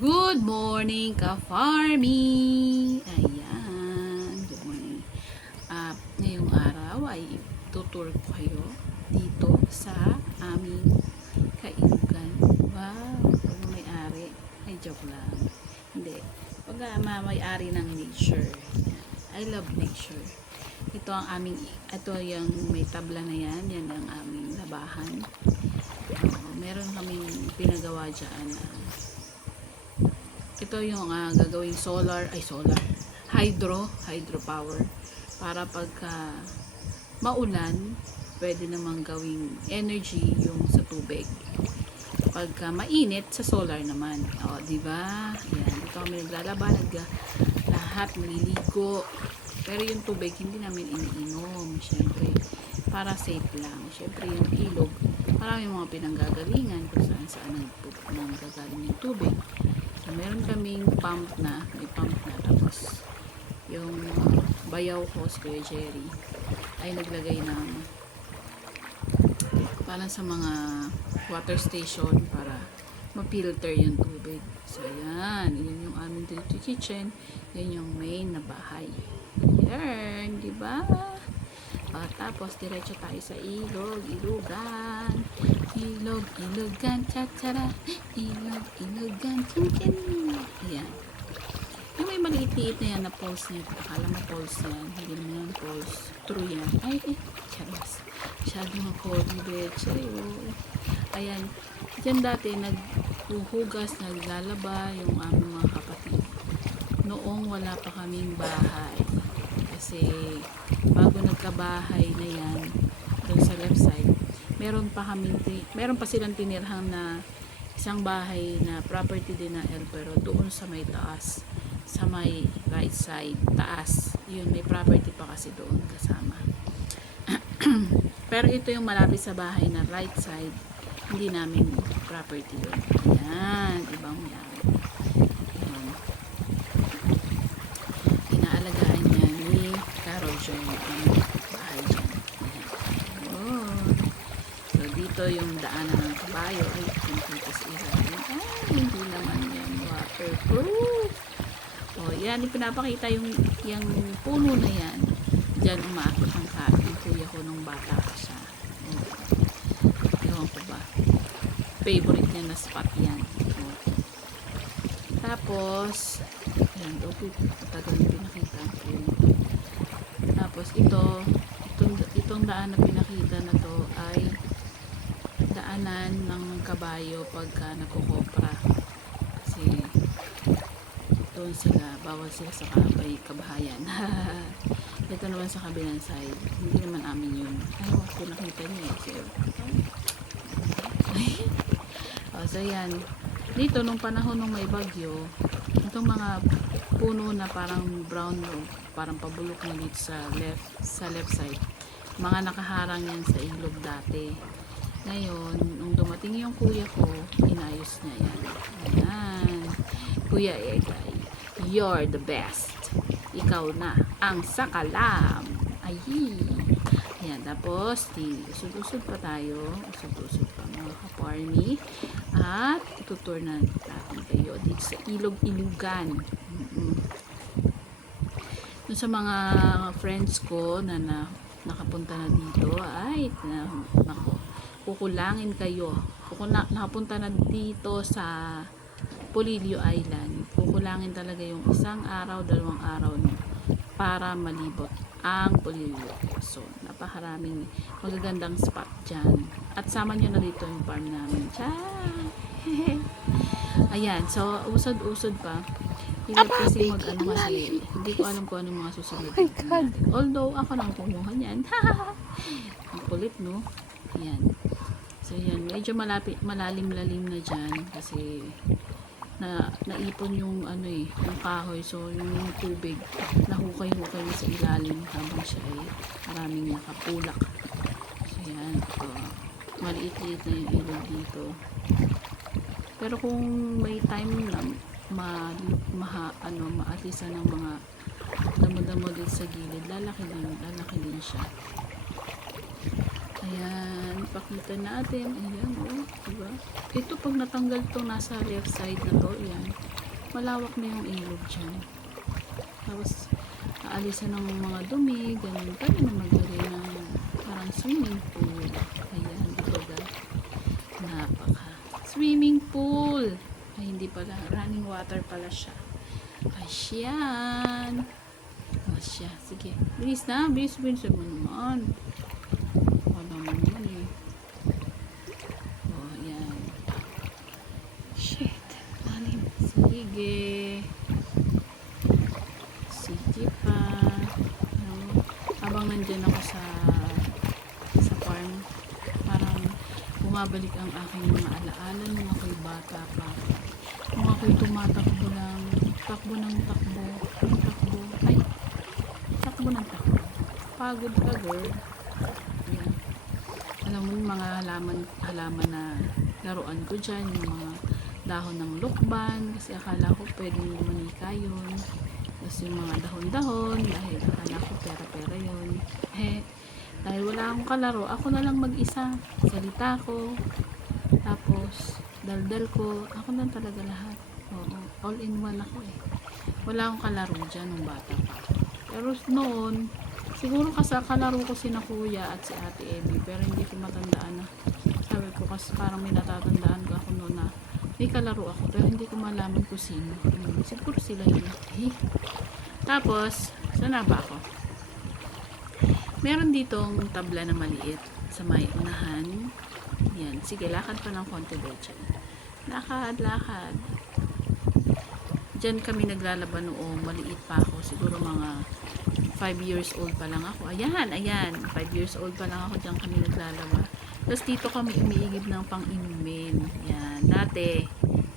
Good morning, ka-farmy! Ayan, good morning. Ngayong araw ay tutur ko kayo dito sa aming kainugan. Wow, pag may-ari, ay joke lang. Hindi, pag may-ari ng nature. I love nature. Ito ang aming, ito yung may tabla na yan ang aming labahan. Meron kaming pinagawa dyan na ito yung gagawing hydro power para pagka maulan pwede namang gawing energy yung sa tubig pagka mainit sa solar naman, di ba? Yan, dito kami naglalaba, lahat maliligo, pero yung tubig hindi namin iniinom, syempre para safe lang. Syempre yung ilog, maraming mga pinanggagalingan kung saan nanggagaling yung tubig. So, meron kaming may pump na, tapos yung bayaw ko, si Kuya Jerry, ay naglagay ng parang sa mga water station para ma-filter yung tubig. So, yan. Yun yung aming dito kitchen. Yan yung main na bahay. Yan, di ba? Tapos, diretso tayo sa ilugan. Ilugan, cha-chara. Ilugan, chin-chin. Ayan. Yung may maliit-liit na yan na poles nito. Akala mo poles yan. Hindi naman yan poles. True yan. Ay, charas. Masyadong ako. Ayan. Diyan dati, naghuhugas, naglalaba yung aming mga kapatid. Noong wala pa kaming bahay. Kasi, bago nagkabahay na yan, doon sa left side, meron pa silang tinirhang na isang bahay na property din na pero doon sa may taas, sa may right side, taas, yun, may property pa kasi doon kasama. Pero ito yung malapit sa bahay na right side, hindi namin property yun. Ayan, ibang may-ari. Ayan. Inaalagaan niya ni Carol John ang bahay dyan. Ayan. So, dito yung daanan ng kabayo. Ay, kumpitas ilalim. Ay, hindi naman yan waterproof. O, yan, ipinapakita yung puno na yan. Diyan umaakit ang kuya ko nung bata ka siya. Ewan ko ba. Favorite niya na spot yan. O. Tapos, yan, okay, tagal na pinakita ang puno. Tapos, itong daan na pinakita na to ay daanan ng kabayo pagka nakukopra. Kasi, doon sila, bawal sila sa kabahayan. Ito naman sa kabilang side, hindi naman amin yun. Ay, pinakita niya eh. So yan, dito nung panahon nung may bagyo, itong mga puno na parang brown, parang pabulok na dito sa left side, mga nakaharang yan sa ilog dati. Ngayon, nung dumating yung kuya ko, inayos niya yan. Ayan, Kuya Egay, you're the best. Ikaw na ang sakalam. Ayan, tapos usod-usod pa tayo. Usod-usod pa mga ka-farmy. At itutur na natin kayo dito sa ilugan. Doon sa mga friends ko na nakapunta na dito, ay kukulangin kayo. Nakapunta na dito sa Polillo Island. Kukulangin talaga yung isang araw, 2 araw no, para malibot ang Polillo. So, napakaraming magagandang spot dyan. At sama nyo na dito yung farm namin. Ayan, so usod-usod pa. Hindi kasi kasi hindi ko alam kung anong mga susunod. Oh my God. Although, ako nang kumuha niyan. Ang kulit, no? Ayan. So, yan. Medyo malalim-lalim na dyan kasi naipon yung yung kahoy. So, yung tubig nahukay-hukay na sa ilalim habang siya ay maraming nakapulak. So, yan. So, maliit-liit na yung ilog dito. Pero kung may time na maatisan ng mga damo-damo din sa gilid, lalaki din siya. Ayan, pakita natin. Ayan, oh, diba? Ito, pag natanggal to nasa left side na to, ayan, malawak na yung ilog dyan. Tapos, aalisan ng mga dumi, ganun. Pwede na maglagay ng parang swimming pool. Ayan, diba? Napaka. Swimming pool! Ay, hindi pala. Running water pala siya. Ayan. O siya. Sige. Bilis na. Bilis mo naman. Wala mo yan eh. O, ayan. Shit. Lalim. Sige. Sige pa. Ano, habang nandyan ako sa farm, parang bumabalik ang aking mga alaala nung ako'y bata pa. Nung ako'y tumatakbo lang, takbo ng takbo, ay, takbo ng takbo. Pagod ka, girl. Ayan. Alam mo yung mga halaman na laruan ko dyan, yung mga dahon ng lukban, kasi akala ko pwedeng manika yun. Tapos yung mga dahon-dahon, dahil akala ko pera-pera yun. Dahil wala akong kalaro, ako na lang mag-isa. Salita ko, tapos daldal ko, ako lang talaga lahat. Oo, all in one ako eh. Wala akong kalaro dyan nung bata pa. Pero noon, siguro kasi kalaro ko sina kuya at si ate Abby, pero hindi ko matandaan na. Sabi ko kasi parang may natatandaan ko ako noon na may kalaro ako, pero hindi ko malaman kung sino. Siguro sila yun. Tapos, saan na ba ako? Meron ditong tabla na maliit sa may unahan. Yan. Sige, lakad pa ng konti dyan. Lakad. Diyan kami naglalaban noong maliit pa ako. Siguro mga 5 years old pa lang ako. Ayan. 5 years old pa lang ako. Diyan kami naglalaba. Tapos dito kami umiigib ng pang-inumin. Yan. Dati,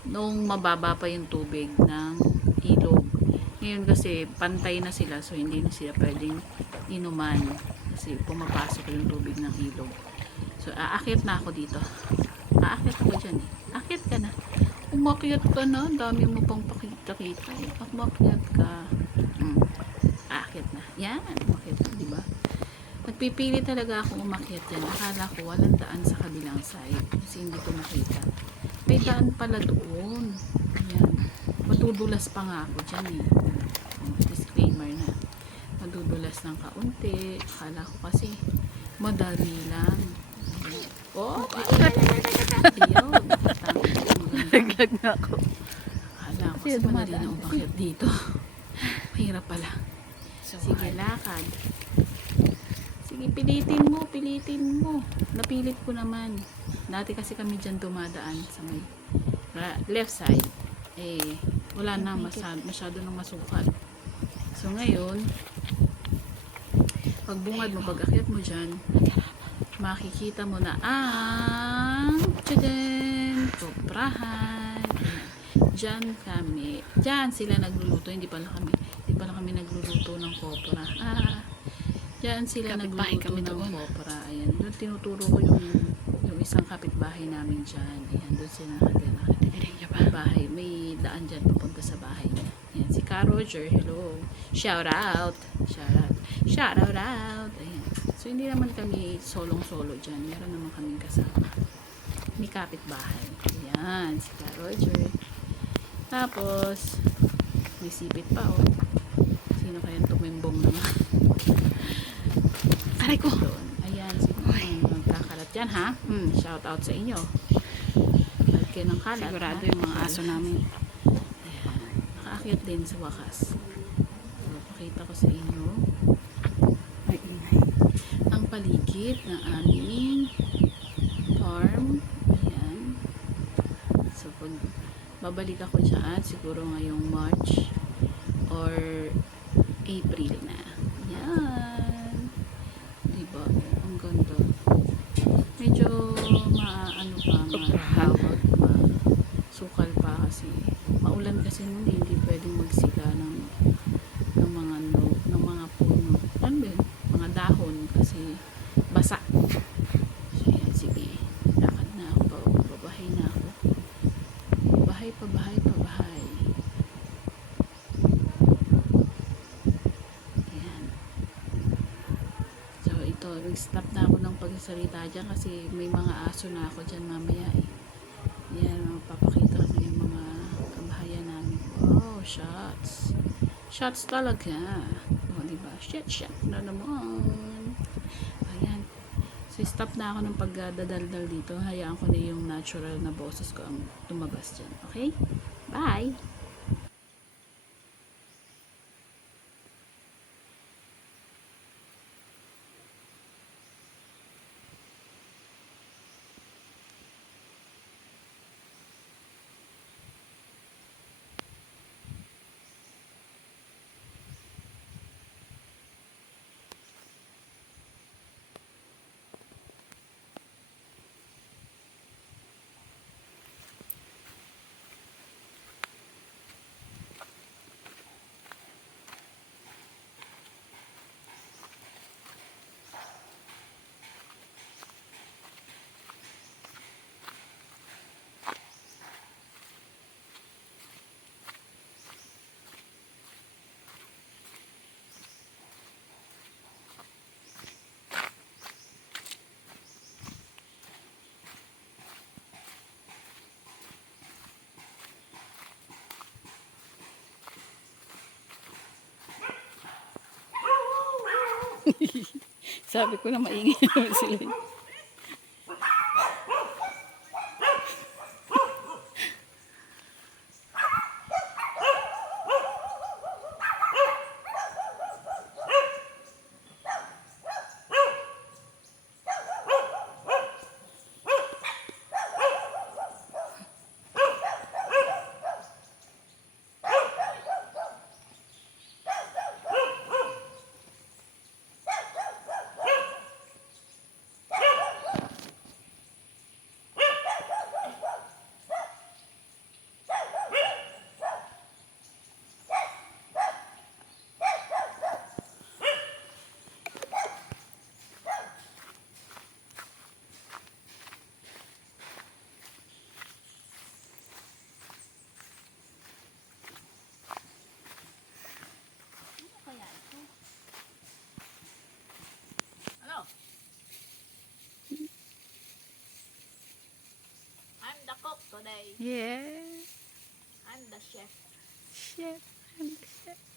nung mababa pa yung tubig ng ilog. Ngayon kasi pantay na sila. So, hindi na sila pwedeng inuman kasi pumapasok yung tubig ng ilog. So, aakyat na ako dito. Aakyat ako dyan eh. Aakyat ka na. Umakyat ka na. Dami mo pang pakita-kita eh. Umakyat ka. Aakyat na. Yan. Umakyat na, diba? Nagpipili talaga ako umakyat dyan. Akala ko walang daan sa kabilang side kasi hindi ko nakita. May daan pala doon. Yan. Matudulas pa nga ako dyan eh. Disclaimer na. Madudulas ng kaunti. Akala ko kasi madali lang. Oh, ayun. Naglag na ako. Akala ko kasi madali na umakyat dito. Mahirap pala. Sige, lakad. Sige, pilitin mo. Napilit ko naman. Dati kasi kami dyan dumadaan sa may left side. Eh, wala na masyado nang masukal. So ngayon, pag bungad mo, pag akyat mo dyan, makikita mo na ang koprahan. Dyan sila nagluluto. Hindi pala kami nagluluto ng kopra. Dyan sila nagluluto ng kopra. Ayan, doon tinuturo ko yung isang kapitbahay namin dyan. Ayan, doon sila nakatira. Bahay, may daan dyan papunta sa bahay niya. Ayan, si Ka Roger, hello. Shout out. Ayan. So, hindi naman kami solong-solo dyan. Meron naman kaming kasama. May kapitbahay. Ayan, si Ka Roger. Tapos, may sipit pa, oh. Sino kayang tumimbong naman? Aray ko! Ayan, magkakalat dyan, ha? Shout out sa inyo. Kayo ng kalat. Sigurado yung mga aso namin. Ayan. Nakaakyat din sa wakas. So, pakita ko sa inyo Ay, ingay. ang paligid ng aming farm. Ayan. So, pag babalik ako dyan, siguro ngayong March or April na. Ayan. Diba? Ang ganda. Medyo mahawag, sukal pa kasi maulan kasi hindi pwedeng magsika ng mga puno. Ano ba yun? Mga dahon kasi basa. So, yan, sige. Lakad na ako. Babahay na ako. Pabahay. Ayan. So, ito Mag-stop na ako ng pagsasalita dyan kasi may mga aso na ako dyan mamaya eh. Yan, papakita ko yung mga kabahayan namin. Wow, shots. Shots talaga. O, diba? Shot na naman. Ayan. So, stop na ako ng pagdadaldal dito. Hayaan ko na yung natural na boses ko ang tumabas dyan. Okay? Bye! Sabi ko na maingay naman sila. Hello. I'm the cook today. Yeah. I'm the chef. Shit. And shit.